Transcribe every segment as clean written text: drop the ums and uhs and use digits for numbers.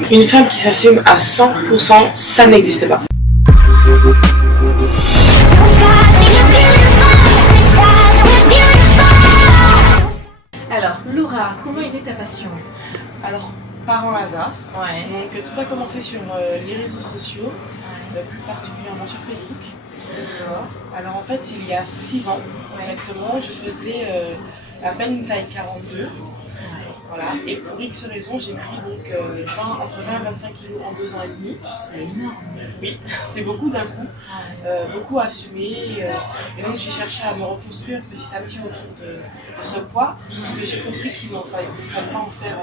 Une femme qui s'assume à 100%, ça n'existe pas. Alors, Laura, comment est née ta passion? Alors, par un hasard. Ouais. Donc, tout a commencé sur les réseaux sociaux, plus particulièrement sur Facebook. Alors, en fait, il y a 6 ans exactement, je faisais à peine une taille 42. Voilà. Et pour X raisons, j'ai pris donc entre 20 et 25 kilos en 2 ans et demi. C'est énorme. Oui, c'est beaucoup d'un coup, beaucoup à assumer. Et donc j'ai cherché à me reconstruire petit à petit autour de ce poids, parce que j'ai compris qu'il ne fallait pas en faire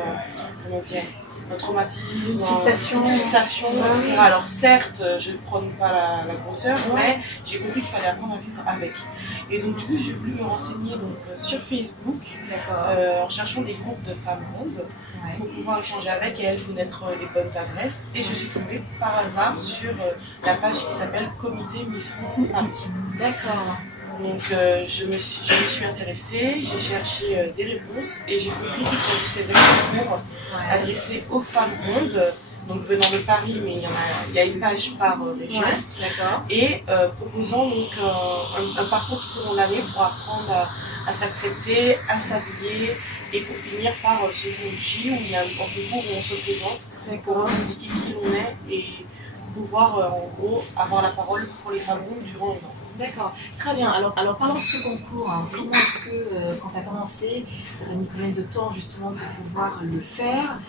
un traumatisme, une fixation, etc. Alors certes, je ne prône pas la grosseur, mais j'ai compris qu'il fallait apprendre à vivre avec. Et donc du coup, j'ai voulu me renseigner sur Facebook, en cherchant des groupes de femmes rondes, pour pouvoir échanger avec et elles connaître les bonnes adresses. Et je suis tombée par hasard sur la page qui s'appelle Comité Miss Ronde Paris. D'accord. Donc je me suis intéressée, j'ai cherché des réponses et j'ai compris qu'il s'agissait de concours adressés aux femmes rondes, donc venant de Paris, mais il y a une page par région, et proposant donc un parcours tout au long de l'année pour apprendre à s'accepter, à s'habiller, et pour finir par ce jour J où il y a un concours où on se présente pour indiquer qui l'on est et pouvoir en gros avoir la parole pour les femmes rondes durant un an. D'accord, très bien. Alors parlons de ce concours. Hein. Comment est-ce que, quand tu as commencé, ça t'a mis combien de temps justement pour pouvoir le faire?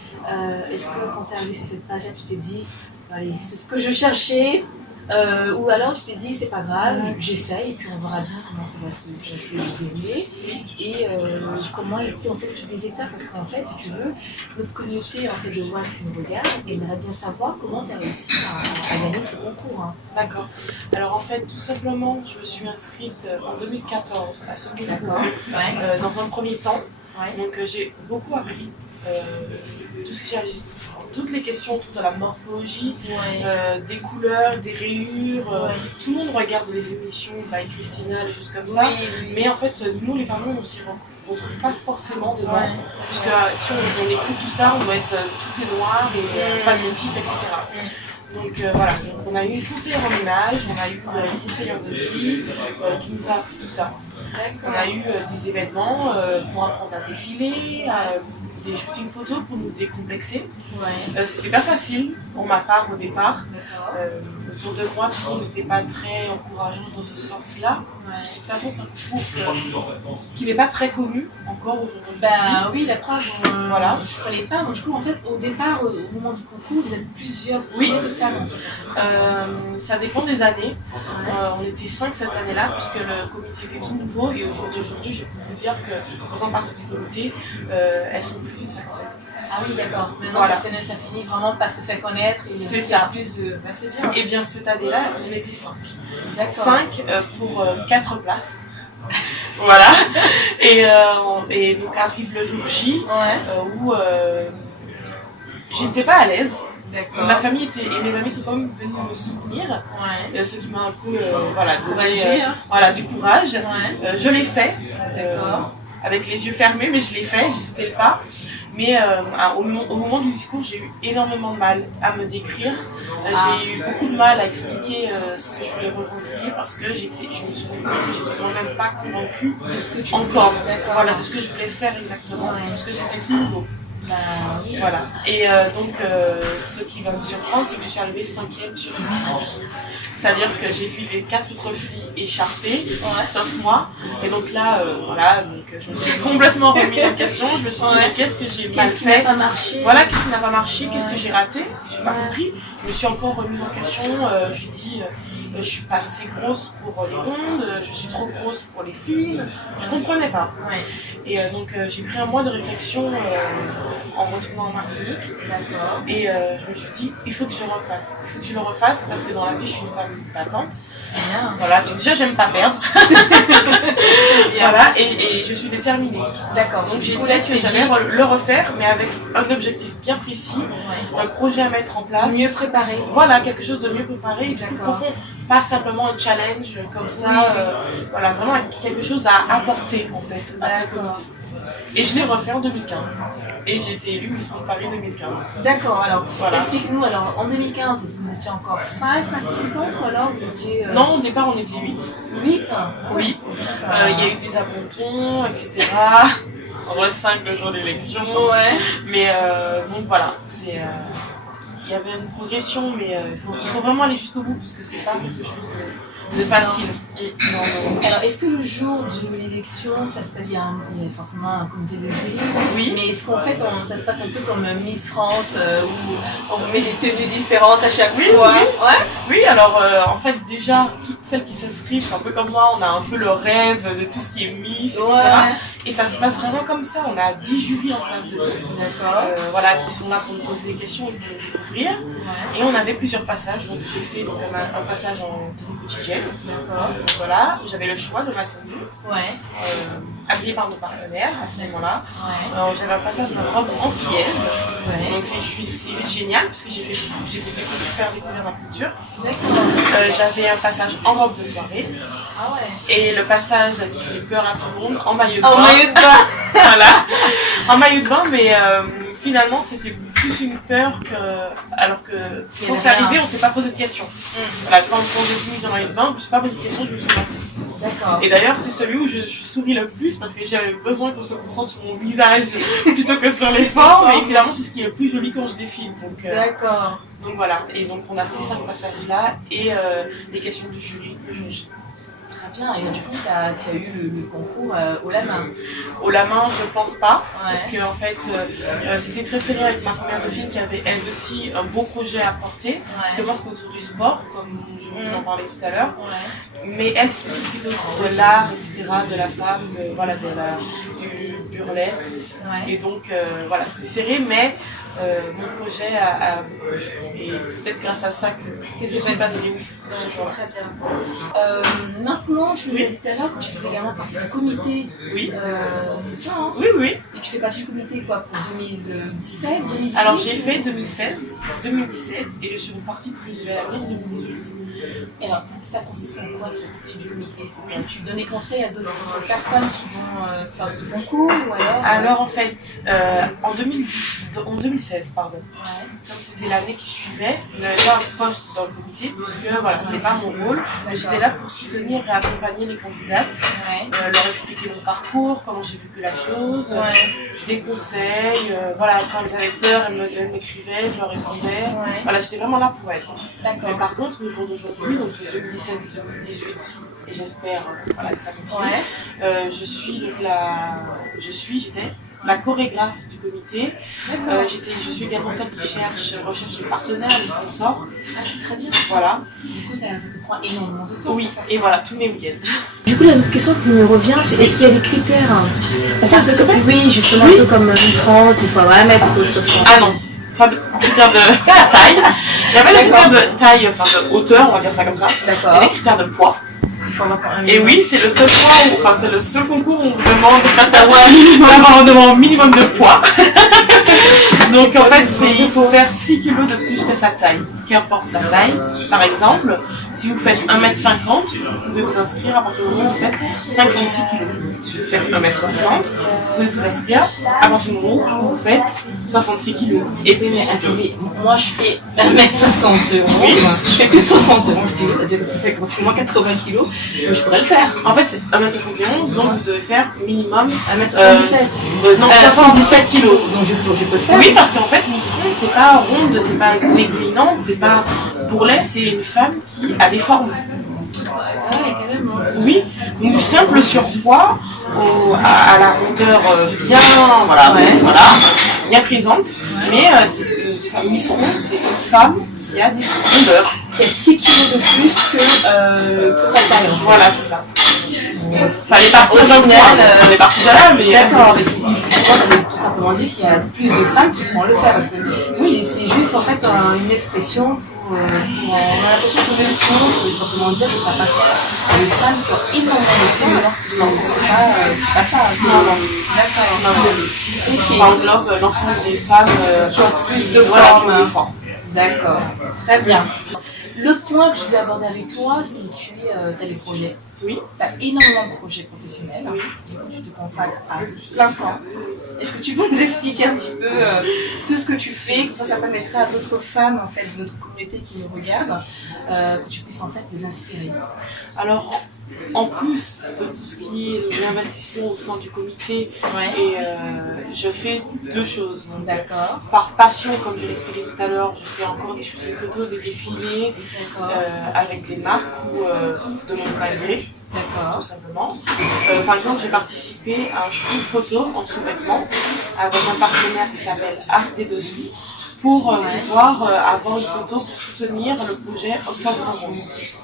Est-ce que quand tu es arrivé sur cette page-là, tu t'es dit, allez, c'est ce que je cherchais, ou alors tu t'es dit, c'est pas grave, j'essaye, et puis on verra bien comment ça va se dérouler. Et comment étaient en fait toutes les étapes? Parce qu'en fait, si tu veux, notre communauté en fait, de voix qui nous regarde, aimerait bien savoir comment tu as réussi à gagner ce concours. Hein. D'accord. Alors en fait, tout simplement, je me suis inscrite en 2014 à ce concours dans un premier temps. Donc j'ai beaucoup appris. Toutes les questions autour de la morphologie, des couleurs, des rayures. Tout le monde regarde les émissions by Christina, des choses comme ça. Mais en fait, nous les femmes, on s'y retrouve pas forcément dedans. Puisque si on écoute tout ça, on doit être tout est noir et pas de motif, etc. Donc voilà, donc on a eu une conseillère en image, on a eu une conseillère de vie qui nous a appris tout ça. On a eu des événements pour apprendre à défiler, des shootings photos pour nous décomplexer. C'était pas facile pour ma part au départ. Autour de moi, tout le monde n'était pas très encourageant dans ce sens-là. De toute façon, c'est un concours qui n'est pas très connu encore aujourd'hui. Bah oui, la preuve, je ne connais pas. Donc, du coup, en fait, au départ, au moment du concours, vous êtes plusieurs milliers de femmes. Ça dépend des années. On était 5 cette année-là, puisque le comité était tout nouveau. Et au jour d'aujourd'hui, j'ai pu vous dire que, faisant partie du comité, elles sont plus d'une cinquantaine. Ah oui, d'accord. Maintenant, ça finit vraiment par se faire connaître. C'est ça. Plus, c'est bien. Et bien, cette année-là, on était 5. 5 pour 4 places. Voilà. Et donc arrive le jour J où j'étais pas à l'aise. Ma famille et mes amis sont quand même venus me soutenir, ce qui m'a un peu donné du courage. Je l'ai fait, avec les yeux fermés, mais je l'ai fait, j'ai sauté le pas. Mais au moment du discours, j'ai eu énormément de mal à me décrire. J'ai eu beaucoup de mal à expliquer ce que je voulais revendiquer parce que je me suis rendue compte que j'étais quand même pas convaincue de ce que je voulais faire exactement, parce que c'était tout nouveau. Voilà. Et donc, ce qui va me surprendre, c'est que je suis arrivée 5e sur 5. C'est-à-dire que j'ai vu les 4 autres filles écharpées, sauf moi. Et donc là, je me suis complètement remise en question. Je me suis dit, mais qu'est-ce que j'ai mal fait? Qu'est-ce qui n'a pas marché? Voilà, qu'est-ce qui n'a pas marché? Qu'est-ce que j'ai raté? J'ai pas compris. Je me suis encore remise en question. Je lui ai dit, je suis pas assez grosse pour les rondes, je suis trop grosse pour les filles. Je comprenais pas. Et donc j'ai pris un mois de réflexion en retournant en Martinique. Et je me suis dit, il faut que je refasse. Il faut que je le refasse parce que dans la vie, je suis une femme battante. C'est bien. Voilà, donc déjà, j'aime pas perdre. Voilà, et je suis déterminée. D'accord. Donc j'ai dit que j'allais le refaire, mais avec un objectif bien précis, un projet à mettre en place. Mieux préparé. Voilà, quelque chose de mieux préparé. Et profond. Pas simplement un challenge comme ça, voilà, vraiment quelque chose à apporter en fait à ce comité. Et je l'ai refait en 2015. Et j'ai été élue Miss Monde Paris 2015. D'accord, alors Voilà. explique-nous, alors en 2015, est-ce que vous étiez encore 5 participantes ou alors vous étiez... Non, au départ on était 8. 8 Oui. Il y a eu des abandons, etc. On reste 5 le jour de l'élection. Ouais. Mais donc voilà, il y avait une progression, mais il faut vraiment aller jusqu'au bout parce que c'est pas quelque chose de facile. Alors, est-ce que le jour de l'élection, ça se passe, il y a forcément un comité de jury? Oui. Mais est-ce qu'en fait, ça se passe un peu comme Miss France, où on vous met des tenues différentes à chaque fois? Oui. Ouais. Oui, alors en fait déjà, toutes celles qui s'inscrivent, c'est un peu comme moi, on a un peu le rêve de tout ce qui est Miss, etc. Ouais. Et ça se passe vraiment comme ça, on a 10 jurys en face de nous. D'accord. Voilà, qui sont là pour nous poser des questions et pour nous découvrir. Ouais. Et on avait plusieurs passages, donc j'ai fait donc, un passage en tenue quotidienne. D'accord. Voilà, j'avais le choix de ma tenue, Ouais. habillée par nos partenaires à ce moment-là. Ouais. J'avais un passage de robe antillaise. Ouais. Donc c'est génial parce que j'ai fait faire découvrir ma culture. D'accord. J'avais un passage en robe de soirée. Ah ouais. Et le passage qui fait peur à tout le monde en maillot de bain. En maillot de bain. Voilà. En maillot de bain, mais finalement c'était plus une peur que. Alors que quand c'est arrivé, on s'est pas posé de questions. Voilà, quand je suis mise en maillot de bain, je me suis pas posé de questions, je me suis lancée. D'accord. Et d'ailleurs, c'est celui où je souris le plus parce que j'avais besoin qu'on se concentre sur mon visage plutôt que sur les formes. Et finalement, c'est ce qui est le plus joli quand je défile. D'accord. Donc voilà. Et donc, on a ces 5 passages-là et les questions du jury le jour J. Très bien. Et du coup, tu as eu le concours au la main. Au la main, je pense pas. Ouais. Parce que en fait, c'était très serré avec ma première dauphine qui avait elle aussi un beau projet à porter. Parce que moi, c'était autour du sport, comme je vous en parlais tout à l'heure. Ouais. Mais elle, c'était tout ce qui était autour de l'art, etc., de la femme, du burlesque. Ouais. Et donc, voilà, c'était serré, mais mon projet et c'est peut-être grâce à ça que je suis passée, oui. Très bien. Maintenant, tu nous as dit tout à l'heure que tu faisais également partie du comité. Oui. C'est ça, hein? Oui, oui. Et tu fais partie du comité quoi pour 2017, 2018? Alors j'ai fait 2016, 2017 et je suis repartie pour une nouvelle année en 2018. Et alors, ça consiste en quoi cette partie du comité? C'est quoi? Tu donnes des conseils à d'autres personnes qui vont faire ce concours ou alors? Alors en fait, en 2016, pardon, Ouais. comme c'était l'année qui suivait, je n'avais pas un poste dans le comité puisque voilà, c'est pas mon rôle. Mais j'étais là pour soutenir et accompagner les candidates, Ouais. leur expliquer mon parcours, comment j'ai vécu la chose, des conseils, voilà, quand elles avaient peur, elles m'écrivaient, je leur répondais. Ouais. Voilà, j'étais vraiment là pour elles. Mais D'accord. par contre, le jour d'aujourd'hui, donc 2017-2018, et j'espère voilà, que ça continue, j'étais la chorégraphe du comité. Je suis également celle qui recherche les partenaires, les sponsors. Ah, c'est très bien. Voilà. Du coup, ça te prend énormément de temps. Oui, et voilà, tous mes week-ends. Du coup, la autre question qui me revient, c'est est-ce qu'il y a des critères? C'est un peu comme, oui, justement, Oui. un peu comme Miss France, il faut avoir 1m60. Ah non, pas de critères de taille. Il n'y a pas de critères de taille, enfin de hauteur, on va dire ça comme ça. Il y a D'accord. des critères de poids. Il faut avoir quand même. Et oui, c'est le seul point c'est le seul concours où on vous demande d'avoir un minimum de poids. Donc en fait, il faut faire 6 kg de plus que sa taille. Qu'importe sa taille. Par exemple, si vous faites 1m50, vous pouvez vous inscrire à partir du moment où vous faites 56 kg. Si vous faites 1m60, vous pouvez vous inscrire à partir du moment où vous faites 66 kg. Et puis, Mais attendez, moi je fais 1m61, Oui. je fais plus de 71 kg, c'est-à-dire que je fais pratiquement 80 kg, je pourrais le faire. en fait, c'est 1m71, donc vous devez faire minimum 1m77. non, 77 kg. Donc je peux le faire. Oui, parce qu'en fait, Miss Ronde, c'est pas ronde, c'est pas dégoulinante, c'est pas bourrelet, c'est une femme qui a des formes. Ouais, carrément. Oui, donc du simple surpoids à la rondeur bien présente, mais c'est une femme Miss Ronde, c'est une femme qui a des rondeurs. Il y a 6 kg de plus que sa taille. Voilà, c'est ça. Fallait partir d'un point, on est parti de là, mais... D'accord, mais si tu le fais pas, ça veut tout simplement dire qu'il y a plus de femmes qui vont le faire. Parce que c'est juste en fait une expression on a l'impression que les discours, il faut simplement dire que ça appartient à des femmes qui ont énormément de poids, alors que c'est pas ça. Non. D'accord. Ça englobe l'ensemble des femmes qui ont plus de voilà, qui ont formes. des formes. D'accord, très bien. Le point que je voulais aborder avec toi, c'est que tu as des projets. Oui. Tu as énormément de projets professionnels. Oui. Tu te consacres à plein temps. Est-ce que tu peux nous expliquer un petit peu tout ce que tu fais, comme ça permettra à d'autres femmes en fait, de notre communauté qui nous regardent, que tu puisses en fait les inspirer. Alors, en plus de tout ce qui est l'investissement au sein du comité, Ouais. et je fais deux choses. Donc, D'accord. par passion, comme je l'expliquais tout à l'heure, je fais encore des shootings photos, des défilés avec des marques ou de mon malgré. D'accord. Tout simplement. Par exemple, j'ai participé à un shooting photo en sous-vêtements avec un partenaire qui s'appelle Art des Dessous pour pouvoir avoir une photo pour soutenir le projet Octobre Rose.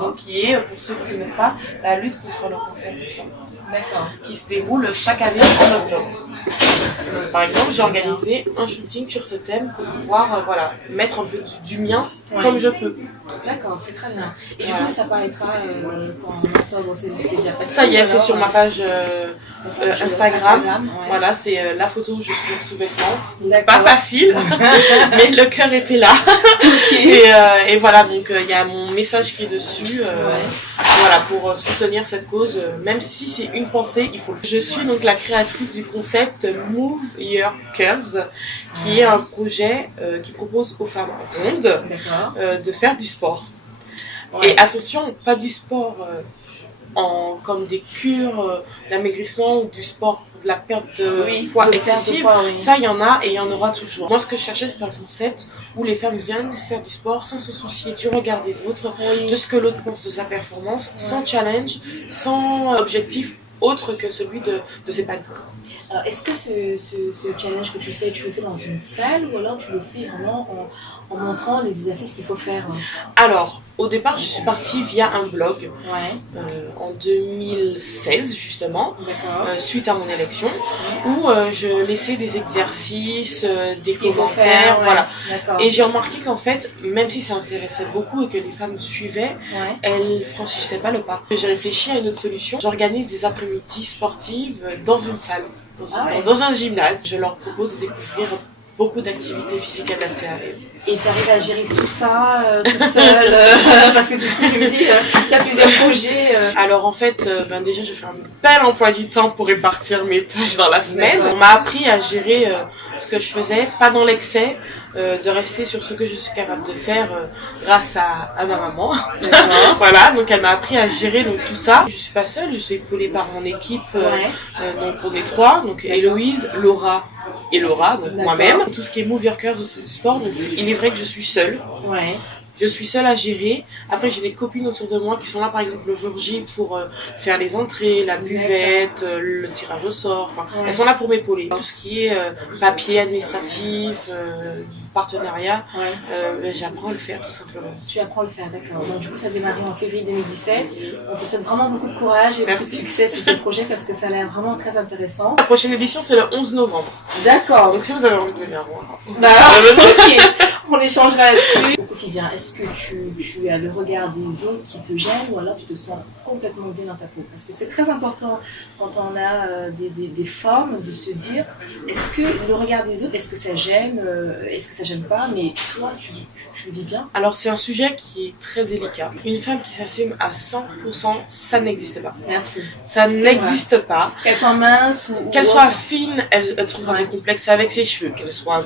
Donc, qui est, pour ceux qui ne connaissent pas, la lutte contre le cancer du sein. D'accord. Qui se déroule chaque année en octobre. Par exemple, j'ai organisé un shooting sur ce thème pour pouvoir mettre un peu du mien comme je peux. D'accord, c'est très bien. Et du coup, ça paraîtra en octobre, c'est déjà passé. Ça y est, c'est sur ma page Instagram. Ouais. Voilà, c'est la photo où je suis en sous-vêtements. Pas facile, mais le cœur était là. Et voilà, donc il y a mon message qui est dessus. Voilà, pour soutenir cette cause, même si c'est une pensée, il faut le faire. Je suis donc la créatrice du concept Move Your Curves, qui est un projet qui propose aux femmes rondes de faire du sport. Ouais. Et attention, pas du sport comme des cures d'amaigrissement ou du sport de la perte de poids excessive. Ça, il y en a et il y en aura toujours. Moi, ce que je cherchais, c'est un concept où les femmes viennent faire du sport sans se soucier du regard des autres, de ce que l'autre pense de sa performance, sans challenge, sans objectif autre que celui de s'épanouir. Alors, est-ce que ce challenge que tu le fais dans une salle ou alors tu le fais vraiment en montrant les exercices qu'il faut faire? Alors, au départ, je suis partie via un blog en 2016, justement, suite à mon élection, où je laissais des exercices, des commentaires, voilà. Et j'ai remarqué qu'en fait, même si ça intéressait beaucoup et que les femmes suivaient, elles franchissaient pas le pas. J'ai réfléchi à une autre solution. J'organise des après-midi sportives dans une salle, dans un gymnase. Je leur propose de découvrir beaucoup d'activités physiques à l'intérieur. Et tu arrives à gérer tout ça toute seule parce que du coup, je me dis, il y a plusieurs projets. Alors en fait, déjà, je fais un bel emploi du temps pour répartir mes tâches dans la semaine. On m'a appris à gérer ce que je faisais, pas dans l'excès, de rester sur ce que je suis capable de faire grâce à ma maman. Voilà, donc elle m'a appris à gérer donc, tout ça. Je suis pas seule, je suis épaulée par mon équipe. Donc on est 3, donc Héloïse, Laura et Laura, donc moi-même. Tout ce qui est Move Your Curves du sport, donc il est vrai que je suis seule. Je suis seule à gérer. Après, j'ai des copines autour de moi qui sont là, par exemple, le jour J pour faire les entrées, la buvette, le tirage au sort. Elles sont là pour m'épauler. Tout ce qui est papier administratif, partenariat, j'apprends à le faire tout simplement. Tu apprends à le faire, d'accord. Donc, du coup, ça a démarré en février 2017. On te souhaite vraiment beaucoup de courage et beaucoup de succès sur ce projet parce que ça a l'air vraiment très intéressant. La prochaine édition, c'est le 11 novembre. D'accord. Donc, si vous avez envie de venir voir. Ok, on échangera là-dessus. Au quotidien, est-ce que tu as le regard des autres qui te gêne ou alors tu te sens complètement bien dans ta peau? Parce que c'est très important quand on a des formes de se dire est-ce que le regard des autres, est-ce que ça gêne, est-ce que ça gêne pas, mais toi tu le vis bien? Alors c'est un sujet qui est très délicat. Une femme qui s'assume à 100%, ça n'existe pas. Merci. Ça n'existe pas. Qu'elle soit mince ou qu'elle soit fine, elle trouvera des complexes avec ses cheveux. Qu'elle soit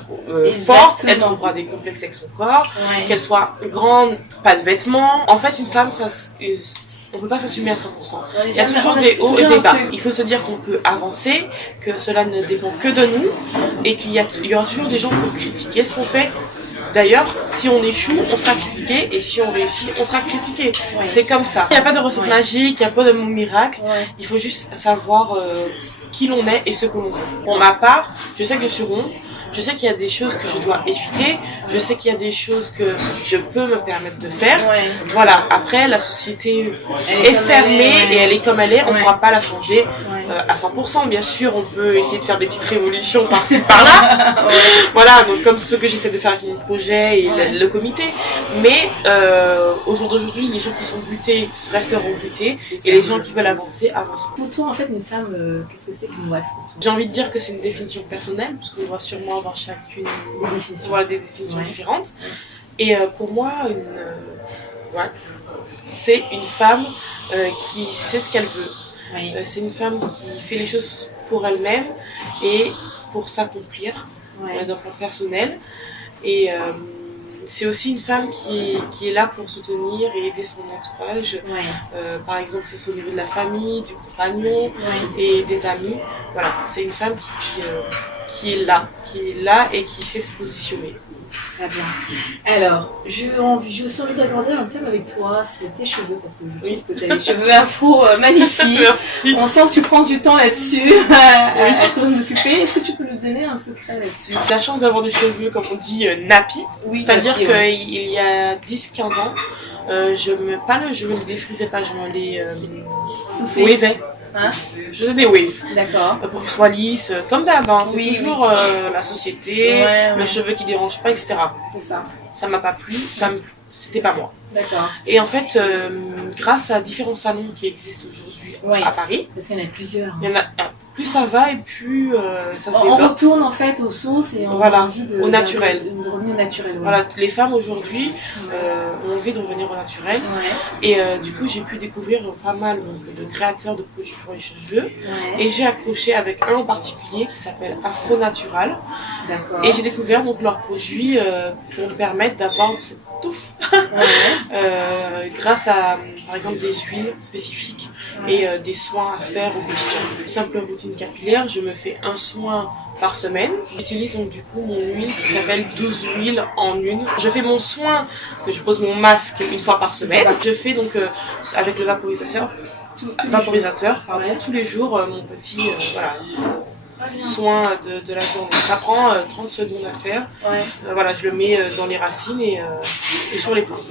forte, elle trouvera des complexes avec son corps. Qu'elle soit grande, pas de vêtements. En fait, une femme, on peut pas s'assumer à 100%. Il y a toujours des hauts et des bas. Il faut se dire qu'on peut avancer, que cela ne dépend que de nous et qu'il y aura toujours des gens pour critiquer ce qu'on fait. D'ailleurs, si on échoue, on sera critiqué et si on réussit, on sera critiqué. C'est comme ça. Il n'y a pas de recette magique, il n'y a pas de mot miracle. Il faut juste savoir qui l'on est et ce que l'on veut. Pour ma part, je sais que je suis ronde. Je sais qu'il y a des choses que je dois éviter. Je sais qu'il y a des choses que je peux me permettre de faire. Voilà. Après, la société est fermée et elle est comme elle est. On ne pourra pas la changer à 100%. Bien sûr, on peut essayer de faire des petites révolutions par-ci, par-là. Voilà. Donc, comme ce que j'essaie de faire avec mon projet et le comité. Mais au jour d'aujourd'hui, les gens qui sont butés resteront butés et les gens qui veulent avancer avanceront. Pour toi, en fait, une femme, qu'est-ce que c'est qu'une wax pour toi? J'ai envie de dire que c'est une définition personnelle, parce qu'on va sûrement avoir chacune des définitions différentes. Et pour moi, c'est une femme qui sait ce qu'elle veut. Oui. C'est une femme qui fait les choses pour elle-même et pour s'accomplir dans le plan personnel. Et c'est aussi une femme qui est là pour soutenir et aider son entourage. Par exemple, que ce soit au niveau de la famille, du compagnon et des amis. Voilà, c'est une femme qui est là et qui sait se positionner. Très bien. Alors, j'ai aussi envie d'aborder un thème avec toi, c'est tes cheveux, parce que je trouve que tu as les cheveux afro magnifiques. Merci. On sent que tu prends du temps là-dessus à t'en occuper. Est-ce que tu peux nous donner un secret là-dessus? J'ai la chance d'avoir des cheveux, comme on dit, nappy. C'est-à-dire qu'il y a 10-15 ans, je me les défrisais pas, je me les wavais. Hein? Je faisais des waves. D'accord. Pour qu'ils soient lisses, comme d'hab. C'est toujours la société, les cheveux qui dérangent pas, etc. C'est ça. Ça m'a pas plu, c'était pas moi. D'accord. Et en fait, grâce à différents salons qui existent aujourd'hui à Paris, parce qu'il y en a plusieurs. Il y en a plus ça va et plus ça se développe. On retourne en fait aux sources et on a envie au naturel. De revenir au naturel. Voilà, les femmes aujourd'hui ont envie de revenir au naturel. Et du coup, j'ai pu découvrir pas mal de créateurs de produits pour les cheveux. Et j'ai accroché avec un en particulier qui s'appelle Afro Natural. D'accord. Et j'ai découvert donc leurs produits pour me permettre d'avoir cette touffe grâce à par exemple des huiles spécifiques et des soins à faire au quotidien. Simple routine capillaire, je me fais un soin par semaine. J'utilise donc du coup mon huile qui s'appelle 12 huiles en une. Je fais mon soin, que je pose mon masque une fois par semaine. Je fais donc avec le vaporisateur tous les jours mon petit soin de la journée. Ça prend 30 secondes à faire. Voilà, je le mets dans les racines et sur les plantes.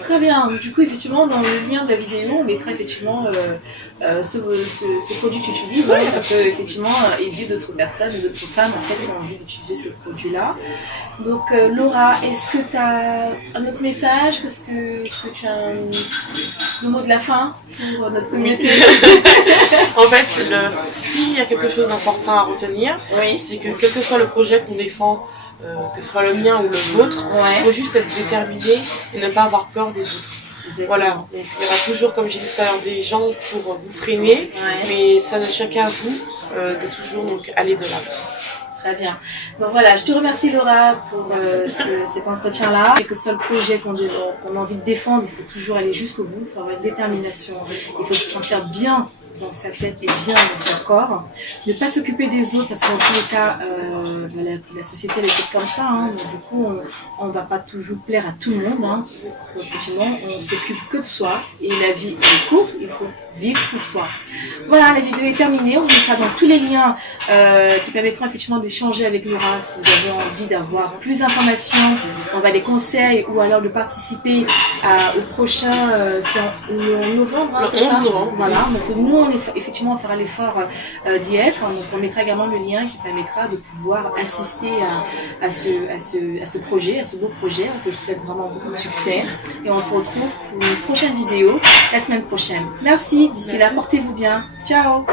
Très bien. Du coup, effectivement, dans le lien de la vidéo, on mettra effectivement ce produit que tu utilises. Ça peut effectivement aider d'autres personnes, d'autres femmes en fait qui ont envie d'utiliser ce produit-là. Donc, Laura, est-ce que tu as un autre message? Est-ce que tu as le mot de la fin pour notre communauté? En fait, s'il y a quelque chose d'important à retenir, c'est que quel que soit le projet qu'on défend, que ce soit le mien ou le vôtre, il faut juste être déterminé et ne pas avoir peur des autres. Exactement. Voilà, donc il y aura toujours, comme j'ai dit tout à l'heure, des gens pour vous freiner, mais ça ne chacun à vous de toujours donc aller de l'avant. Très bien. Donc voilà, je te remercie Laura pour cet entretien-là. Quel que soit le projet qu'on a envie de défendre, il faut toujours aller jusqu'au bout, il faut avoir une détermination, il faut se sentir bien dans sa tête et bien dans son corps. Ne pas s'occuper des autres parce qu'en tous les cas, la société elle est faite comme ça. Donc, du coup, on ne va pas toujours plaire à tout le monde. Donc, effectivement, on s'occupe que de soi et la vie est courte, il faut vivre pour soi. Voilà, la vidéo est terminée. On vous mettra dans tous les liens qui permettront effectivement d'échanger avec Laura si vous avez envie d'avoir plus d'informations, des conseils ou alors de participer au prochain, c'est en novembre, c'est ça ? Novembre. Voilà, donc nous effectivement on fera l'effort d'y être. Donc on mettra également le lien qui permettra de pouvoir assister à ce projet, à ce beau projet. On peut souhaiter vraiment beaucoup de succès et on se retrouve pour une prochaine vidéo la semaine prochaine. Merci, d'ici là portez-vous bien. Ciao.